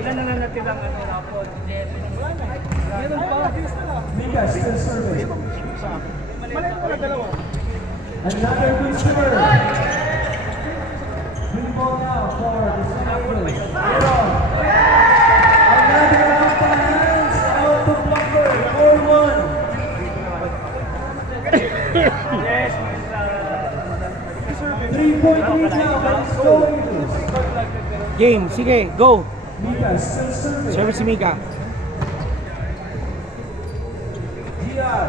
ilan na natirang rapon? Wala na. Meron pa. Mika still serving. Maliit pa na dalawa. Another good serve. Bring ball now for the second. Another off the hands, out to blocker, 4-1. Yes. 3-point lead now by the Snow Eagles. Game, sige, go. Mika still serving. Service si Mika. GR.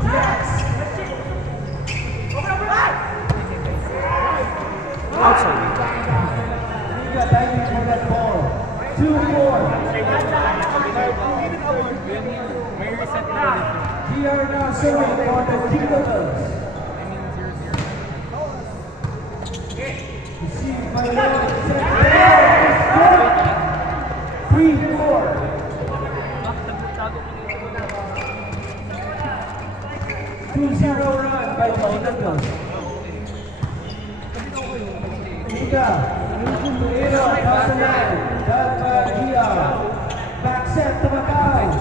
Diaz. Outside. Mika diving for that ball. 2-4. GR now serving for the Jingle Bells. Received by Lloyd. 3-4. 2-0 run by the Jingle Bells. Mika, Ero, across the line, done by GR. Back set to Macau.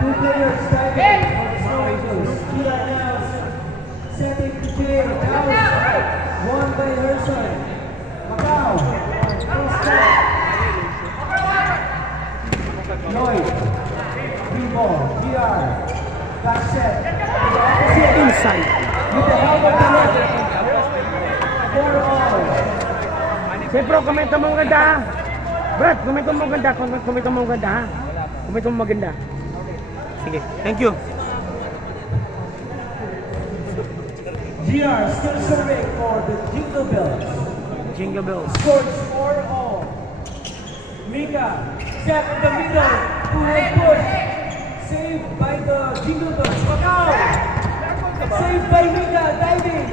Two players diving for the Snow Eagles. GR now setting to Jay. Out. Won by Herson. Macau. Cross back. Lloyd. Free ball. GR. Back set. Inside. With the help of the net. 4-all. Siyempre, komento mo maganda ha. Brad, komento mo maganda. Komento mo maganda ha. Komento mo maganda. Sige, thank you. GR still serving for the Jingle Bells. Jingle bells. Scores 4-all. Mika, step in the middle, two-hand push. Saved by the Jingle Bells. Macau! Saved by Mika, diving.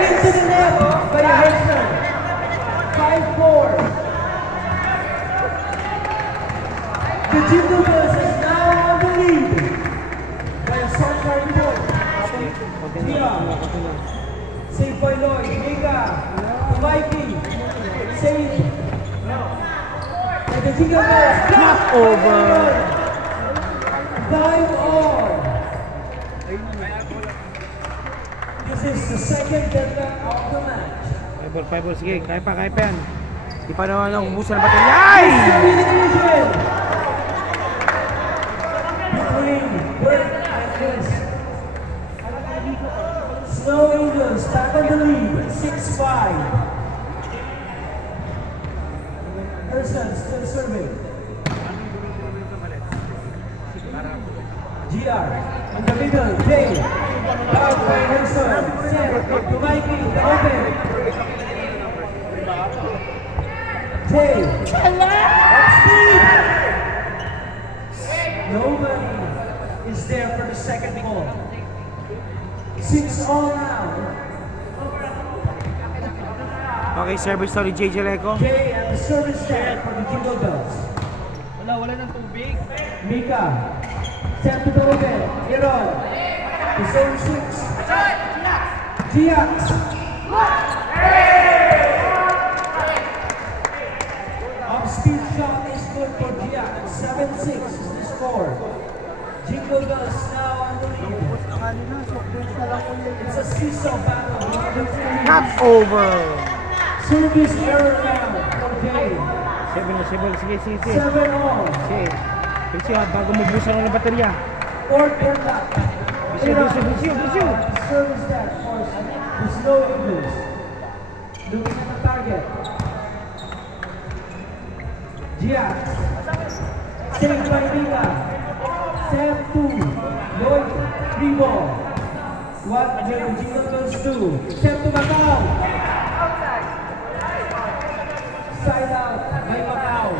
Into the net by Herson. 5-4. The Jingle Bells is now on the lead by a short point. Saved by Lloyd. Mika to Mikey. Saved. And the Jingle Bells Not over. 5-all. This is the second deadlock of the match. 5-ball, sige, kaya pa yan. Di pa naman ang ubusan ng baterya. Ay! Division between Bert and Chris. Snow Eagles back on the lead, 6-5. Herson still serving. GR in the middle, Jay. Down by Herson. Set to Mikey, the open. Jay. Up speed. Nobody is there for the second ball. 6-all now. Okay, service to JJ Leco. Jay at the service stand for the Jingle Bells. Wala ng tubig. Mika. Set to the open. Iron. The same six. Giax. Off-speed shot is good for Giax. 7-6 is the score. Jingle Bells now on the lead. It's a seesaw battle. Not over. Service error now for Jay. 7, sige. 7-all. Sige. Kasi bago mabusan ng baterya. Fourth attack. Busyo. Service that for the Snow Eagles. Looking at the target. Giax. Saved by Mika. Set to Lloyd. Free ball. What will the Jingle Bells do? Set to Macau. Side out by Macau.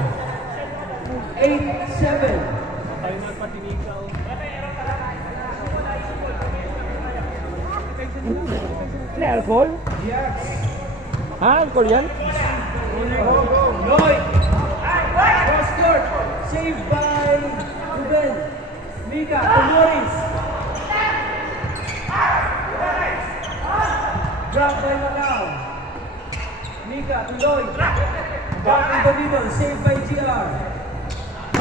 8-7. Ini alkohol? Giax. Ha? Alkohol yan? Lloyd. Cross court. Saved by Ruben. Mika to Morris. Drop by Macau. Mika to Lloyd. Back in the middle, saved by GR.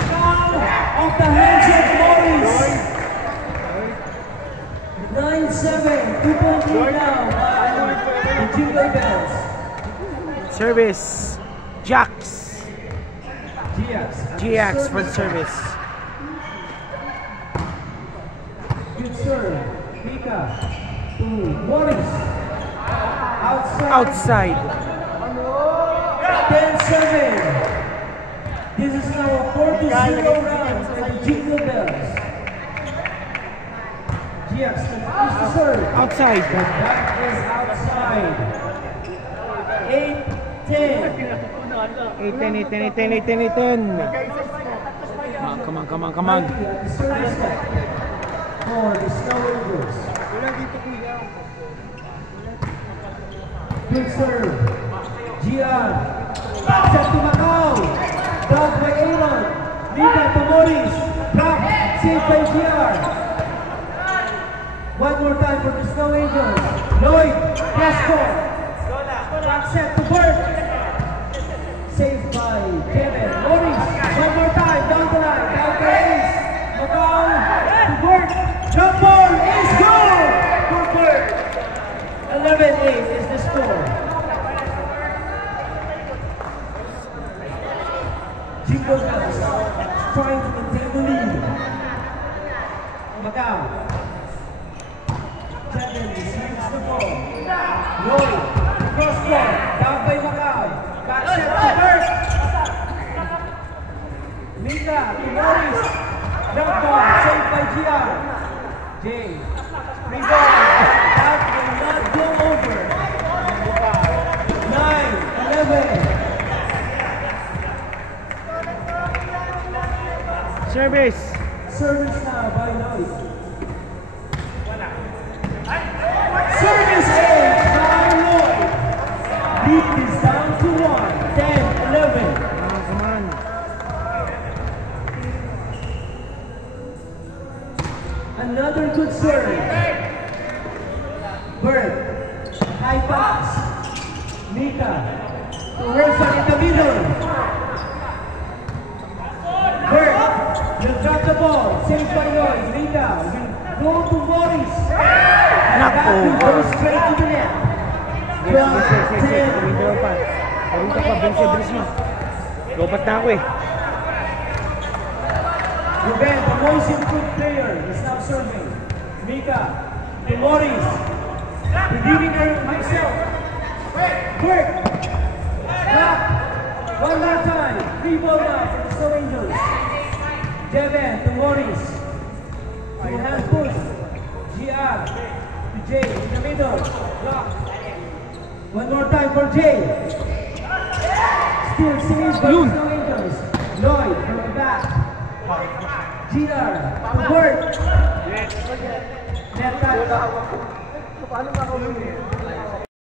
Foul off the hands of Morris. 9-7, 2-point lead now by the Jingle Bells. Service. Jax. GX for the service. Good serve. Mika to Morris. Outside. 10-7. This is now a 4-0 round for the Jingle Bells. GX continues to serve. Outside. That is outside. 8-10. 8-10. Come on. The service set for the Snow Angels. Good serve. Gian. Set to Macau. Dog by Aaron. Mika to Morris. Drop. Saved by GR. One more time for the Snow Angels. Lloyd. Castro. Back set to Bert. Saved by Kevin. Morris. One more time. Down the line. Down the ace. Macau to Bert. Jump ball is good for Bert. 11-8 is the score. Jingle Bells trying to maintain the lead. Macau. Kevin receives the ball. Lloyd. Cross ball. Down by Macau. Back set to Bert. Mika to Morris. Jump ball. Saved by GR. Jay. Free ball. That will not go over. 9-11. Service. Service now by Lloyd. Service age by Lloyd. Lead is down to 1. 10-11. Come on. Another good serve. Bird. High pass. Mika. To Wilson in the middle. Bird. Will drop the ball. Saved by Lloyd. Mika will go to Morris. And that will go straight to the net. 12-10. Lopat na ako eh. Ruben, the most improved player, is now serving. Mika to Morris. Redeeming himself. Quick. Back. One more time. Free ball now for the Snow Angels. Jeven to Morris. To hand push. GR to Jay in the middle. Block. One more time for Jay. Still saved by the Snow Angels. Lloyd from the back. GR to Bert. Net touch.